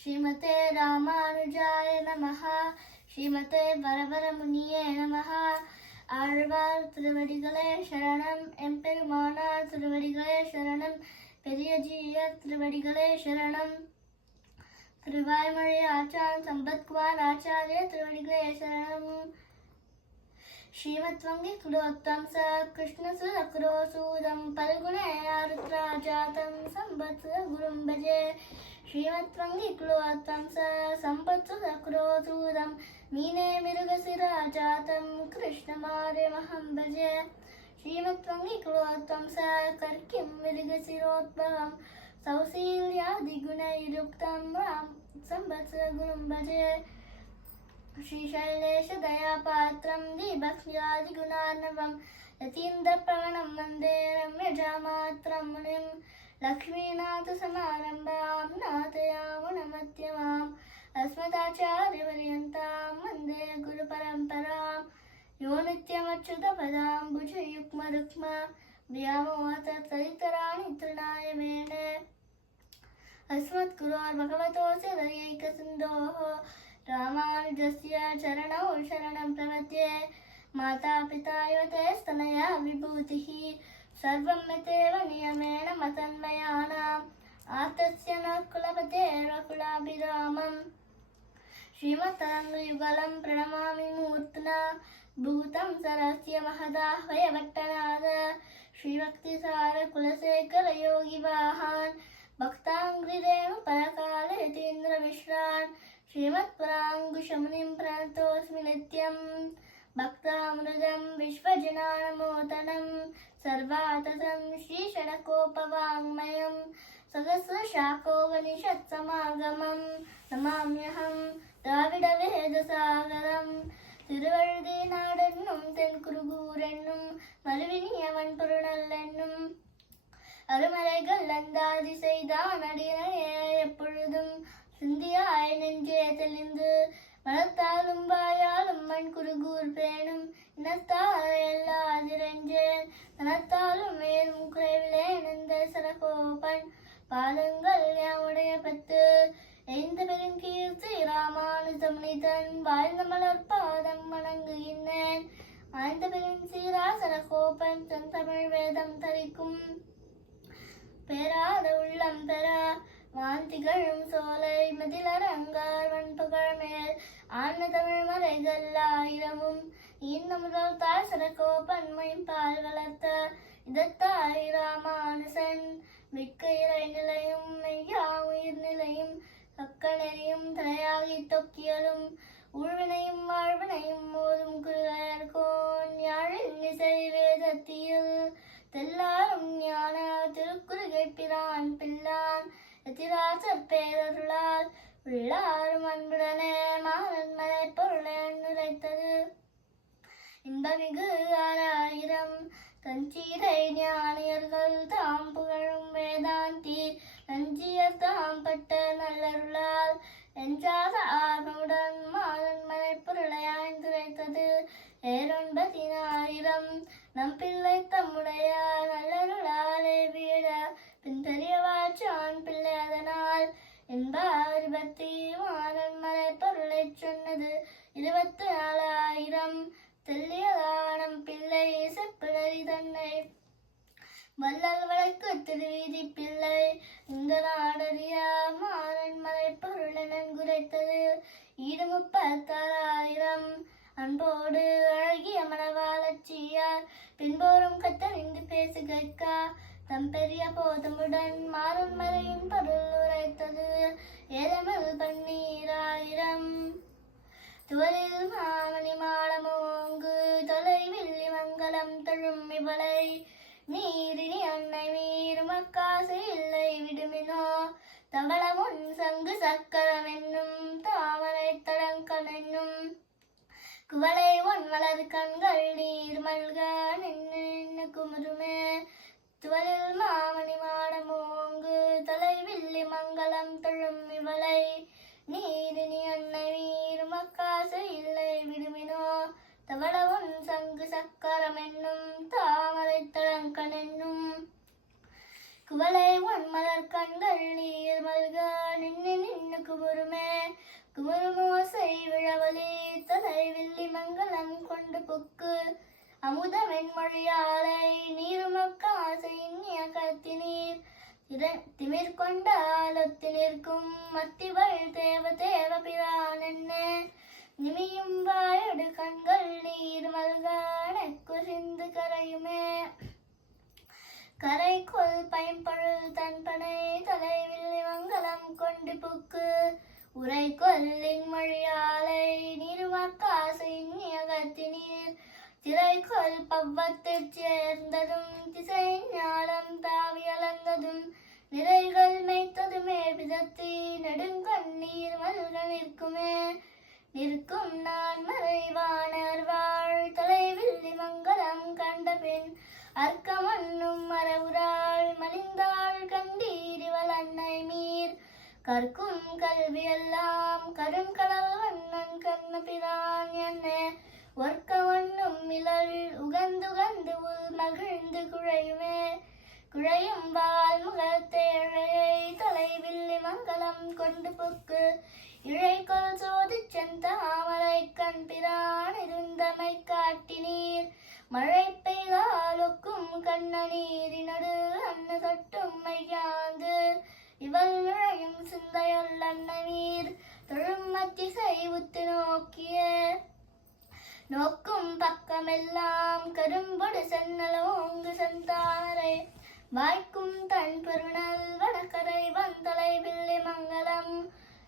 ஸ்ரீமதே ராமானுஜாய நமः ஸ்ரீமதே வரவரமுனியே நமः ஆழ்வார் திருவடிகளே சரணம் எம்பெருமானார் திருவடிகளே சரணம் பெரியஜியர் திருவடிகளே சரணம் திருவாய்மொழி ஆச்சான் சம்பத்குமார் ஆச்சாரிய திருவடிகளே சரணம் श्रीमद्वङ्गे कुलोत्तं स कृष्णसुरक्रोसूदं पल्गुणयारुद्राजातं संवत्सरगुरुं भजे श्रीमद्वङ्गे कुलोत्तं स सम्पत्सुरक्रोसूदं मीने मिरुगशिराजातं कृष्णमार्यमहं भजे श्रीमद्वङ्गे कुलोत्तं स कर्किं मिरुगशिरोद्भवं सौशील्यादिगुणैरुक्तं राम संवत्सरगुरुं भजे श्रीशैलेशदयापात्रं दीभक्ष्यादिगुणार्णवं यतीन्द्रप्रवणं वन्दे रम्यजामात्रं मुनिं लक्ष्मीनाथसमारम्भां नाथयामुनमध्यमाम् अस्मदाचार्यपर्यन्तां वन्दे गुरुपरम्परां यो नित्यमच्युतपदां भुजयुग्मरुक्म व्यामोहतरितराणि तृणाय मेणे अस्मद्गुरोर्भगवतोऽस्य दयैकसिन्धोः रामानुजस्य चरणौ शरणं प्रपद्ये माता पिता युवते स्तनया विभूतिः सर्वं यतेव नियमेन मतन्मयानाम् आतस्य न कुलपतेर्वकुलाभिरामम् श्रीमतरङ्गयुगलं प्रणमामि मूर्त्ना भूतं सरस्य महदाह्वयभट्टनाद श्रीभक्तिसारकुलशेखरयोगिवाहान् भक्ताङ्ग्रिरेणु परकालयतीन्द्रमिश्रान् श्रीमत्पराङ्कुशमुनिं प्रणतोऽस्मि नित्यं भक्तामृतं विश्वजनानमोदनं सर्वाततं श्रीषडकोपवाङ्मयं सहस्रशाकोपनिषत्समागमं नमाम्यहं द्राविडवेदसागरं திருவழுதி நாடென்னும் தென்குருகூரென்னும் மறுவினியவன் பொருணல் அருமறைகள் அந்தாதி செய்தான் அடியனையே எப்பொழுதும் சிந்தியாய் நெஞ்சே தெளிந்து மனத்தாலும் வாயாலும் மண் குருகூர் பேணும். இனத்தால் எல்லா அதிரஞ்சேன் மனத்தாலும் மேல் குறைவிலே நந்த சரகோபன். பாதங்கள் யாவுடைய பத்து எந்த பெரும் கீர்த்தி ராமானுஜம் நிதன். வாழ்ந்த மலர் பாதம் வணங்குகின்றேன். ஆய்ந்த பெரும் சீராசன கோபன் தன் தமிழ் வேதம் தரிக்கும். பெறாத உள்ளம் பெற வாந்திகழும் சோலை மதிலரங்கார் வன்புகழ் ஆன்ம தமிழ் மறைகள் ஆயிரமும் இந்த முதல் தாய் சரகோபன்மை பால் வளர்த்த இதத்தாய் ராமானுசன். மிக்க இறை நிலையும் மெய்யா உயிர் நிலையும் அக்கணரையும் தலையாகி தொக்கியலும் உழ்வினையும் வாழ்வினையும் மோதும் குருகோன் யாழின் இசை வேதத்தியில். தெல்லாரும் ஞான திருக்குறுகை பிரான் பிள்ளா எதிராசர் பேரருளால் உள்ளாரும் அன்புடனே மாறன் மலை பொருளை நுரைத்தது இன்பமிகு ஆறாயிரம் தஞ்சீரை ஞானியர்கள் தாம் புகழும் வேதாந்தி நஞ்சியர் தாம் பட்ட நல்லருளால் என்றாத ஆர்வமுடன் மாதன் மலை பொருளை ஆய்ந்துரைத்தது. ஏறொன்பதினாயிரம் நம் பிள்ளை தம்முடைய நல்லருளாலே வீட பின் பெரியவாச்சான் என்பார் இருபத்தி மாதன் மலை பொருளை சொன்னது இருபத்தி நாலாயிரம். தெல்லியதானம் பிள்ளை செப்பிழறி தன்னை. வள்ளல் வழக்கு திருவீதி பிள்ளை. இந்த நாடறியா மாறன் மலை பொருளை நன்குரைத்தது ஈடு முப்பத்தாறாயிரம். அன்போடு அழகிய மனவாளச்சியார் பின்போரும் கத்தறிந்து பேசுகைக்கா. தம் பெரிய போதமுடன் மாறும் மறையின் பொருள் உரைத்தது. எதமல் பன்னீராயிரம் துவரில் மாமணி மாடமோங்கு தொலைவில் மங்கலம் தொழும் இவளை. நீரினி அன்னை மீறும் அக்காசு இல்லை விடுமினோ. தவளமுன் சங்கு சக்கரம் என்னும். தாமரை தடங்கன் என்னும். குவளை ஒன் வளர் கண்கள் நீர் மல்க நின்று குமுறுமே. சுவரில் மாமணி மாடம் ஓங்கு தொலைவில்லி மங்களம் தொழும் இவளை. நீரினி அன்னை வீரும் அக்காசு இல்லை விடுமினோ. தவளவும் சங்கு சக்கரம் என்னும் தாமரை தடங்கன் என்னும். குவளை உன் மலர் கண்கள் நீர் மல்க நின்று நின்று குமுருமே குமுருமோசை விழவலி தலை வில்லி மங்களம் கொண்டு புக்கு. அமுத வெண்மொழியாலை நீருமக்காசை ஆசையின் நீர் திமிர் கொண்ட ஆலத்து நிற்கும் மத்திவள் தேவ தேவ பிரான் என்ன? நிமியும் வாயடு கண்கள் நீர் மல்கான குசிந்து கரையுமே. கரைக்குள் பயன்பொருள் தன்பனை தலைவில் மங்களம் கொண்டு புக்கு. உரை கொல்லின் மொழியாலை நீருமக்காசின் அகத்தி நீர் திரைக்கொள் பவ்வத்தைச் சேர்ந்ததும் திசை ஞானம் தாவி அலர்ந்ததும் நிறைகள் மேய்த்ததுமே விதத்தி நெடுங்கண்ணீர் மல்க நிற்குமே. நிற்கும் நான் மறைவாணர் வாழ் தலைவில்லி மங்களம் கண்ட பின் அர்க்கமண்ணும் மரவுராள் மலிந்தாள் கண்டீர் இவள் அன்னை மீர். கற்கும் கல்வியெல்லாம் கருங்கடல் வண்ணன் கண்ணபிரான் என்ன. ஒர்க்க வண்ணும் மிளல் உகந்துகந்து உள் மகிழ்ந்து குழையுமே. குழையும் வால் முகத்தேழை தொலைவில்லி மங்களம் கொண்டு புக்கு. இழைக்கொள் சோதிச் செந்தாமரை கண் பிரான் இருந்தமை காட்டினீர் மழை பெய்தாலுக்கும் கண்ண நீரினடு அன்ன தொட்டும் மையாந்து. இவள் நுழையும் சிந்தையுள் அன்ன நீர் தொழும் மத்திசை உத்து நோக்கிய. நோக்கும் பக்கமெல்லாம் கரும்பொடு சென்னலோங்கு செந்தாமரை வாய்க்கும் தன் பெருநல் வடக்கரை வந்தலை வில்லி மங்களம்.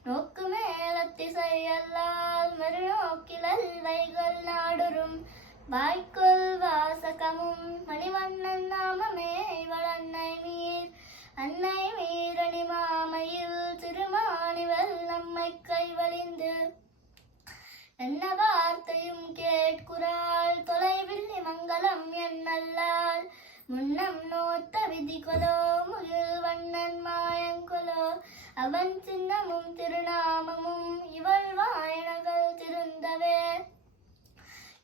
நோக்கு மேலத்திசை அல்லால் மறுநோக்கிலல் வைகள் நாடுறும். வாய்க்குள் வாசகமும் மணிவண்ணன் நாமமே இவள் அன்னை மீர் அன்னை மீரணி மாமையில் திருமாணிவல் நம்மை கைவழிந்து. என்ன வார்த்தையும் கேட்குறாள். தொலைவில் மங்களம் என்னல்லால். முன்னம் நோத்த விதி கொலோ முகில் வண்ணன் மாயங்கொலோ அவன் சின்னமும் திருநாமமும் இவள் வாயனகள் திருந்தவே.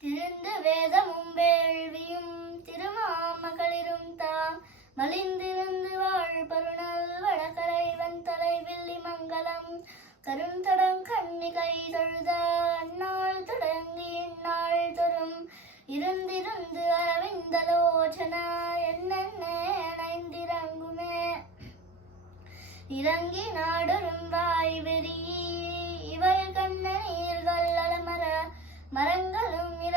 திருந்து வேதமும் வேள்வியும் திருமாமகளிரும் தாம். மலிந்திருந்து வாழ்பருணல் வடகரை வந்தலை வில்லி மங்களம். கருந்தடம் கண்ணிகை தொழுத அந்நாள் தொடங்கி இந்நாள் தரும். இருந்திருந்து அரவிந்தலோச்சனா என்னென்ன அணைந்திறங்குமே. இறங்கி நாடரும் வாய் வெறி இவள் கண்ண நீர்கள் அலமர மரங்களும்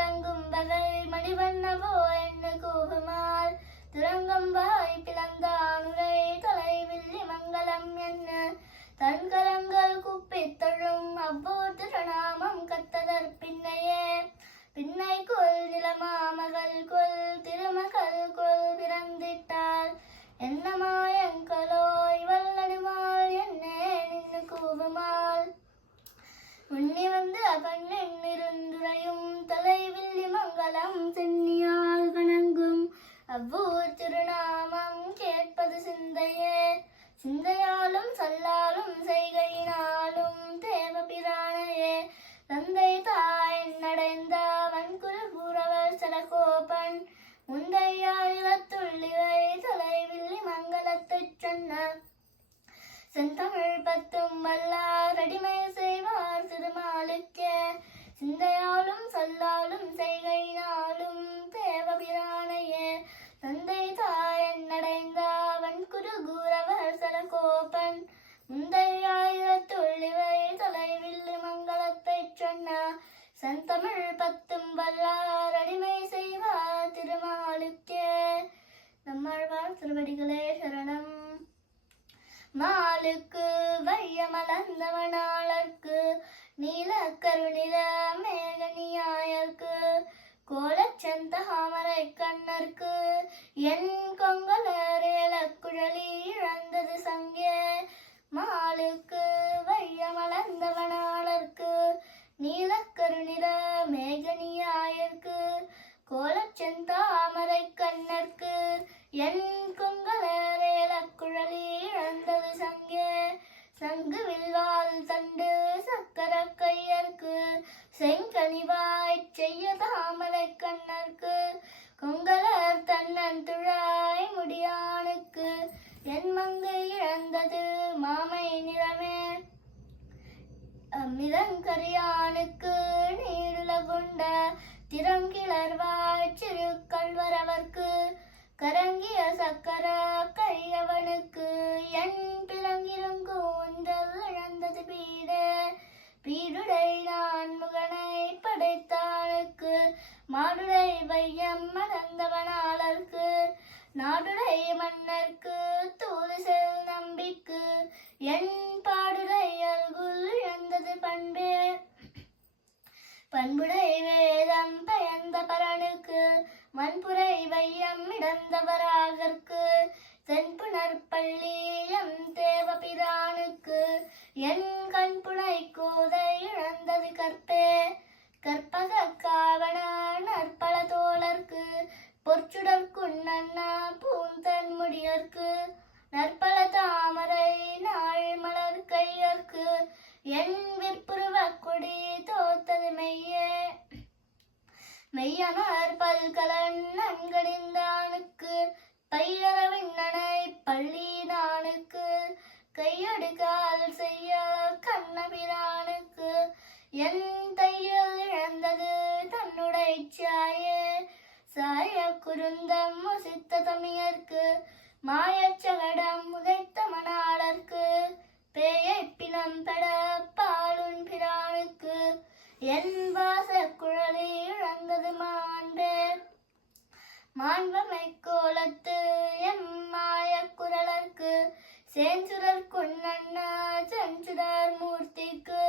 பத்தும் வல்லார் அடிமை செய்வார் திருமாலுக்கே. நம்மாழ்வார் திருவடிகளே சரணம். மாலுக்கு வையமலர்ந்தவனாளர்க்கு நீல கருணில மேகனியாயர்க்கு கோலச்சந்த ஹாமரை கண்ணர்க்கு என் கொங்கலரேல குழலி இழந்தது சங்கே. மாலுக்கு வையமலர்ந்தவனாளர்க்கு நீலக்கருணில மேகனியாயர்க்கு கோலச்செந்தாமரை கண்ணர்க்கு என் கொங்கலேல குழலி இழந்தது சங்கே சங்கு வில்வால் தண்டு சக்கர கையர்க்கு செங்கனிவாய் செய்ய தாமரை கண்ணர்க்கு கொங்கலர் தன்னன் துழாய் சக்கர கையவனுக்கு என் பிளங்கிலும் உந்தல் இழந்தது பீட. பீடுடை நான் முகனை படைத்தானுக்கு மாடுடை வையம் மறந்தவனாளர்க்கு நாடுடை மன்னர்க்கு தூது செல் நம்பிக்கு என் பண்புடை வேதம் பயந்த பரனுக்கு? மண்புரை வையம் இடந்தவராகற்கு தென்புணர் பள்ளியம் தேவபிரானுக்கு. என் பையர பள்ளி நானுக்கு கையடுக்கால் செய்ய கண்ணபிரானுக்கு. என் தையல் இழந்தது தன்னுடைய சாயே சாய குருந்தம் முசித்த தமியர்க்கு மாயச்சகடம் உதைத்த மணாளர்க்கு பேயை பிணம் பெட பாலுன் பிரானுக்கு. என் வாச குழலி இழந்தது மாண்டே மாண்பமை கோலத்து சேஞ்சுரர் கொண்ணண்ண செஞ்சுடர் மூர்த்திக்கு.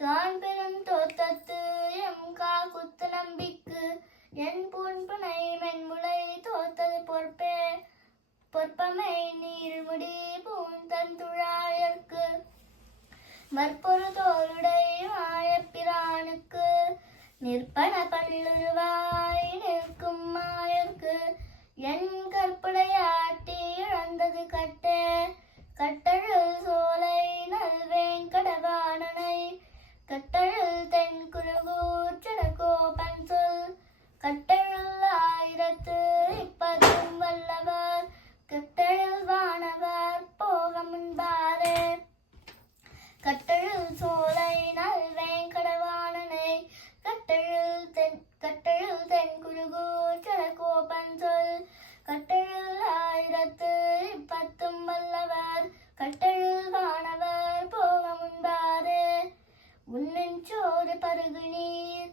தான் பெரும் தோத்தத்து எம் கா குத்து நம்பிக்கு. என் பூன்புனை மென்முளை தோத்தது பொற்பே. பொற்பமை நீர்முடி பூந்தன் துழாயர்க்கு மற்பொரு தோருடை மாயப்பிரானுக்கு நிற்பன பல்லுருவாய் நிற்கும் மாயர்க்கு. என் கட்டழல் தென் உன்னின் சோறு பருகு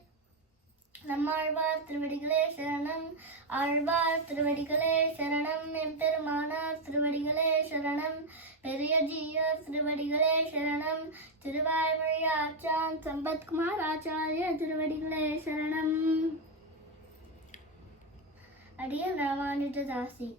நம்மாழ்வார் திருவடிகளே சரணம். ஆழ்வார் திருவடிகளே சரணம். எம்பெருமானார் திருவடிகளே சரணம். பெரிய ஜீயர் திருவடிகளே சரணம். திருவாய்மொழி ஆச்சான் சம்பத்குமார் ஆச்சாரிய திருவடிகளே சரணம். அடிய ராமானுஜதாசி.